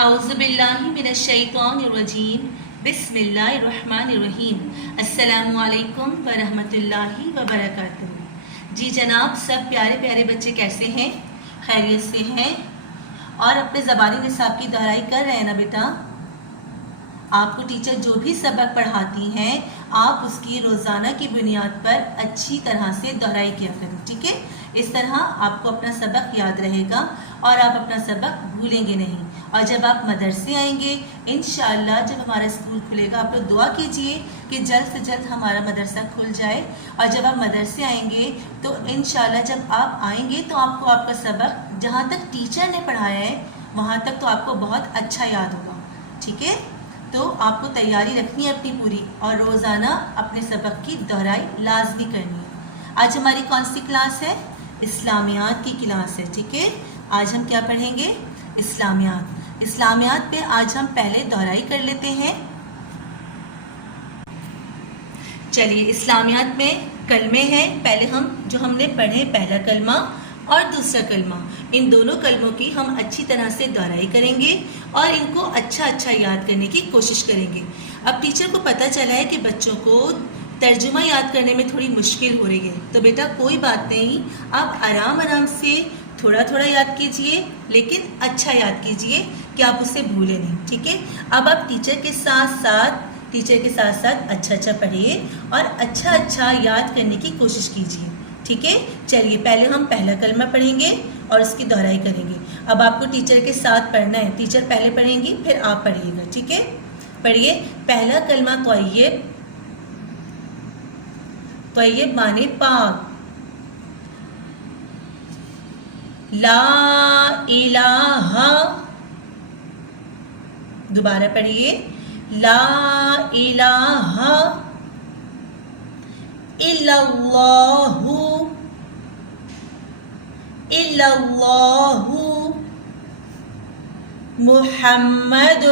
اعوذ باللہ من الشیطان الرجیم بسم اللہ الرحمن الرحیم السلام علیکم ورحمۃ اللہ وبرکاتہ۔ جی جناب، سب پیارے پیارے بچے کیسے ہیں؟ خیریت سے ہیں اور اپنے زبانی نصاب کی دہرائی کر رہے ہیں نا بیٹا؟ آپ کو ٹیچر جو بھی سبق پڑھاتی ہیں آپ اس کی روزانہ کی بنیاد پر اچھی طرح سے دہرائی کیا کریں، ٹھیک ہے؟ اس طرح آپ کو اپنا سبق یاد رہے گا اور آپ اپنا سبق بھولیں گے نہیں۔ اور جب آپ مدرسے آئیں گے انشاءاللہ، جب ہمارا اسکول کھلے گا، آپ لوگ دعا کیجئے کہ جلد سے جلد ہمارا مدرسہ کھل جائے۔ اور جب آپ مدرسے آئیں گے تو انشاءاللہ جب آپ آئیں گے تو آپ کو آپ کا سبق جہاں تک ٹیچر نے پڑھایا ہے وہاں تک تو آپ کو بہت اچھا یاد ہوگا، ٹھیک ہے؟ تو آپ کو تیاری رکھنی ہے اپنی پوری، اور روزانہ اپنے سبق کی دہرائی لازمی کرنی ہے۔ آج ہماری کون سی کلاس ہے؟ اسلامیات کی کلاس ہے، ٹھیک ہے؟ آج ہم کیا پڑھیں گے؟ اسلامیات۔ اسلامیات پہ آج ہم پہلے دہرائی کر لیتے ہیں۔ چلیے، اسلامیات میں کلمے ہیں، پہلے ہم نے پڑھے پہلا کلمہ اور دوسرا کلمہ، ان دونوں کلموں کی ہم اچھی طرح سے دہرائی کریں گے اور ان کو اچھا یاد کرنے کی کوشش کریں گے۔ اب ٹیچر کو پتہ چلا ہے کہ بچوں کو ترجمہ یاد کرنے میں تھوڑی مشکل ہو رہی ہے، تو بیٹا کوئی بات نہیں، آپ آرام سے تھوڑا یاد کیجئے، لیکن اچھا یاد کیجئے کہ آپ اسے بھولیں نہیں، ٹھیک ہے؟ اب آپ ٹیچر کے ساتھ ساتھ اچھا پڑھیے اور اچھا یاد کرنے کی کوشش کیجئے، ٹھیک ہے؟ چلیے، پہلے ہم پہلا کلمہ پڑھیں گے اور اس کی دہرائی کریں گے۔ اب آپ کو ٹیچر کے ساتھ پڑھنا ہے، ٹیچر پہلے پڑھیں گی پھر آپ پڑھیے گا، ٹھیک ہے؟ پڑھیے۔ پہلا کلمہ طیب۔ طیب معنی پاک۔ لا الہ، دوبارہ پڑھیے، لا الہ الا اللہ، الا اللہ محمد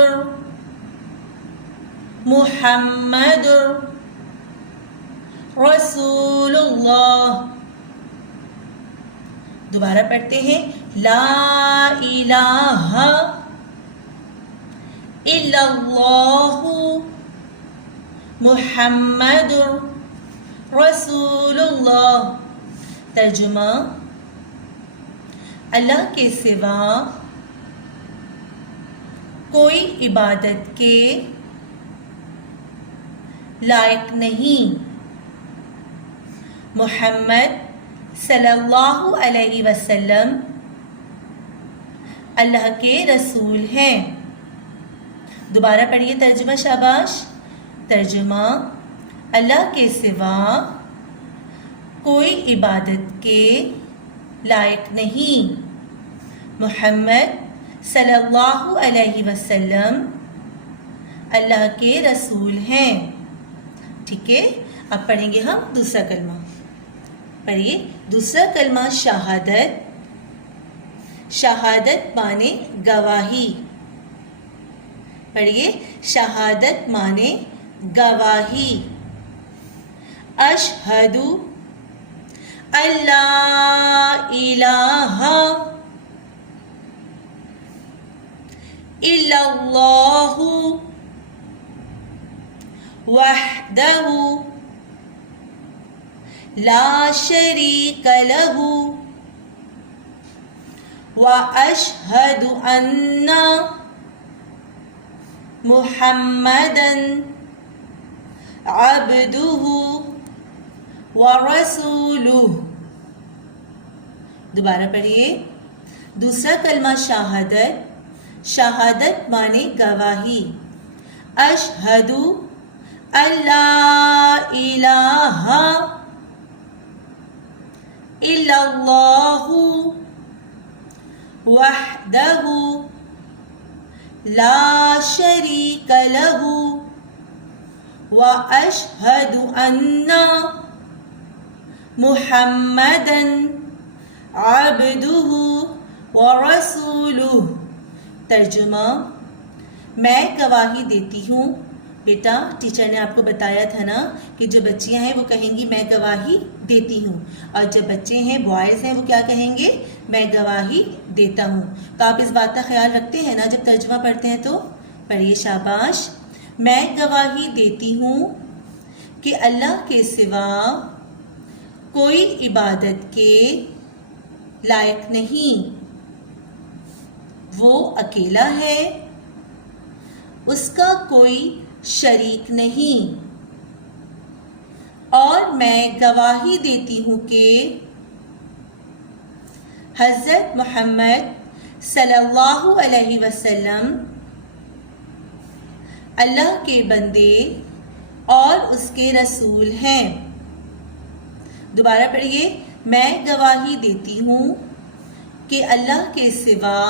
رسول اللہ۔ دوبارہ پڑھتے ہیں، لا الہ الا اللہ محمد رسول اللہ۔ ترجمہ: اللہ کے سوا کوئی عبادت کے لائق نہیں، محمد صلی اللہ علیہ وسلم اللہ کے رسول ہیں۔ دوبارہ پڑھیے ترجمہ، شاباش۔ ترجمہ: اللہ کے سوا کوئی عبادت کے لائق نہیں، محمد صلی اللہ علیہ وسلم اللہ کے رسول ہیں، ٹھیک ہے؟ اب پڑھیں گے ہم دوسرا کلمہ۔ پڑھیے، دوسرا کلمہ شہادت۔ شہادت معنی گواہی۔ پڑھیے، شہادت معنی گواہی۔ اشہد اللہ الہ الا اللہ وحدہ لا شریک لہ واشہد ان محمدا عبدہ ورسولہ۔ دوبارہ پڑھیے، دوسرا کلمہ شہادت۔ شہادت معنی گواہی۔ اشہد اللہ الہ الا اللہ وحدہ لا شریک لہ واشہد ان محمدا عبدہ ورسولہ۔ ترجمہ: میں گواہی دیتی ہوں بیٹا ٹیچر نے آپ کو بتایا تھا نا کہ جو بچیاں ہیں وہ کہیں گی میں گواہی دیتی ہوں، اور جو بچے ہیں بوائز ہیں وہ کیا کہیں گے؟ میں گواہی دیتا ہوں۔ تو آپ اس بات کا خیال رکھتے ہیں نا جب ترجمہ پڑھتے ہیں تو؟ پڑھیے شاباش۔ میں گواہی دیتی ہوں کہ اللہ کے سوا کوئی عبادت کے لائق نہیں، وہ اکیلا ہے، اس کا کوئی شریک نہیں، اور میں گواہی دیتی ہوں کہ حضرت محمد صلی اللہ علیہ وسلم اللہ کے بندے اور اس کے رسول ہیں۔ دوبارہ پڑھیے، میں گواہی دیتی ہوں کہ اللہ کے سوا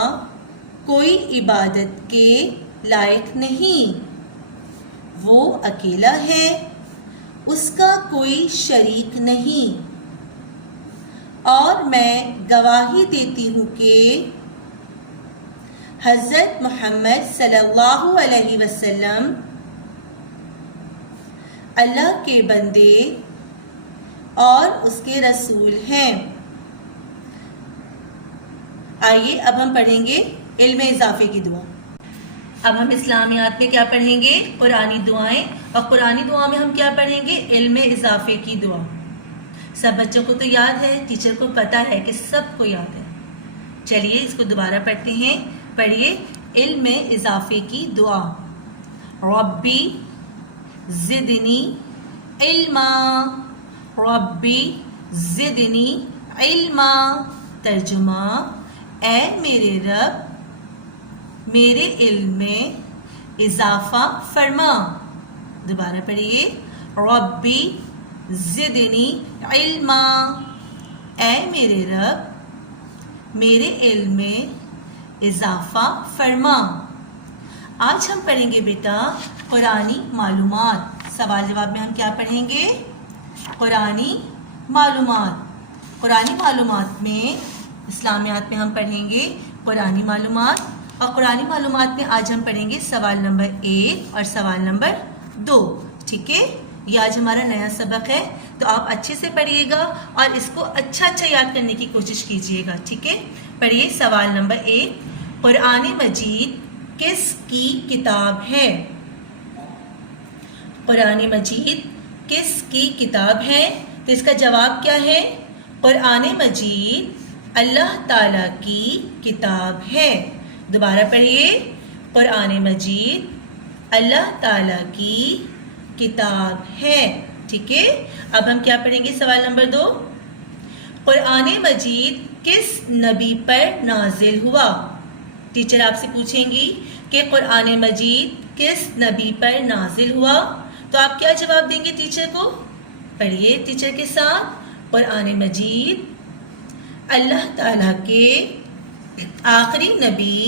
کوئی عبادت کے لائق نہیں، وہ اکیلا ہے، اس کا کوئی شریک نہیں، اور میں گواہی دیتی ہوں کہ حضرت محمد صلی اللہ علیہ وسلم اللہ کے بندے اور اس کے رسول ہیں۔ آئیے اب ہم پڑھیں گے علم اضافے کی دعا۔ اب ہم اسلامیات میں کیا پڑھیں گے؟ قرآنی دعائیں، اور قرآنی دعا میں ہم کیا پڑھیں گے؟ علم اضافے کی دعا۔ سب بچوں کو تو یاد ہے، ٹیچر کو پتا ہے کہ سب کو یاد ہے۔ چلیے اس کو دوبارہ پڑھتے ہیں، پڑھیے علم اضافے کی دعا۔ ربی زدنی علما، ربی زدنی علما۔ ترجمہ، اے میرے رب میرے علم میں اضافہ فرما۔ دوبارہ پڑھیے، ربی زدنی علما، اے میرے رب میرے علم میں اضافہ فرما۔ آج ہم پڑھیں گے بیٹا قرآنی معلومات۔ سوال جواب میں ہم کیا پڑھیں گے؟ قرآنی معلومات۔ قرآنی معلومات میں اسلامیات میں ہم پڑھیں گے قرآنی معلومات، اور قرآنی معلومات میں آج ہم پڑھیں گے سوال نمبر 1 اور سوال نمبر 2۔ ٹھیک ہے، یہ آج ہمارا نیا سبق ہے، تو آپ اچھے سے پڑھیے گا اور اس کو اچھا یاد کرنے کی کوشش کیجیے گا۔ ٹھیک ہے، پڑھیے سوال نمبر 1، قرآن مجید کس کی کتاب ہے؟ قرآن مجید کس کی کتاب ہے؟ تو اس کا جواب کیا ہے؟ قرآن مجید اللہ تعالیٰ کی کتاب ہے۔ دوبارہ پڑھیے، قرآن مجید اللہ تعالیٰ کی کتاب ہے۔ ٹھیک ہے، اب ہم کیا پڑھیں گے؟ سوال نمبر 2، قرآن مجید کس نبی پر نازل ہوا؟ ٹیچر آپ سے پوچھیں گی کہ قرآن مجید کس نبی پر نازل ہوا، تو آپ کیا جواب دیں گے ٹیچر کو؟ پڑھیے ٹیچر کے ساتھ، قرآن مجید اللہ تعالیٰ کے آخری نبی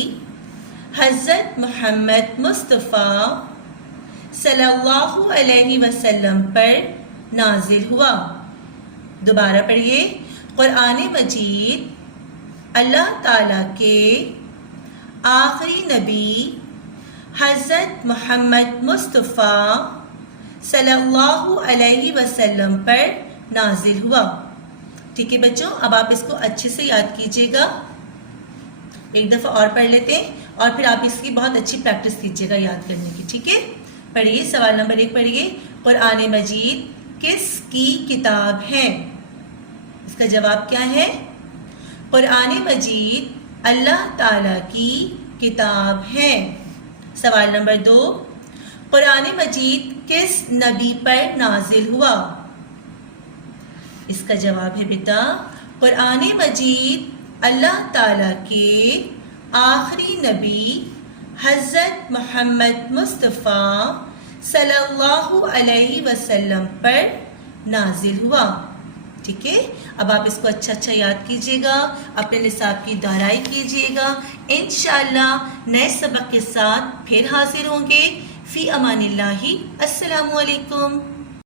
حضرت محمد مصطفیٰ صلی اللہ علیہ وسلم پر نازل ہوا۔ دوبارہ پڑھیے، قرآن مجید اللہ تعالیٰ کے آخری نبی حضرت محمد مصطفیٰ صلی اللہ علیہ وسلم پر نازل ہوا۔ ٹھیک ہے بچوں، اب آپ اس کو اچھے سے یاد کیجیے گا۔ ایک دفعہ اور پڑھ لیتے ہیں اور پھر آپ اس کی بہت اچھی پریکٹس کیجیے گا یاد کرنے کی۔ ٹھیک ہے، پڑھیے سوال نمبر 1، پڑھیے قرآن مجید کس کی کتاب ہے؟ اس کا جواب کیا ہے؟ قرآن مجید اللہ تعالیٰ کی کتاب ہے۔ سوال نمبر 2، قرآن مجید کس نبی پر نازل ہوا؟ اس کا جواب ہے بیٹا، قرآن مجید اللہ تعالیٰ کے آخری نبی حضرت محمد مصطفیٰ صلی اللہ علیہ وسلم پر نازل ہوا۔ ٹھیک ہے، اب آپ اس کو اچھا یاد کیجیے گا، اپنے نصاب کی دہرائی کیجیے گا۔ انشاءاللہ نئے سبق کے ساتھ پھر حاضر ہوں گے۔ فی امان اللہ، السلام علیکم۔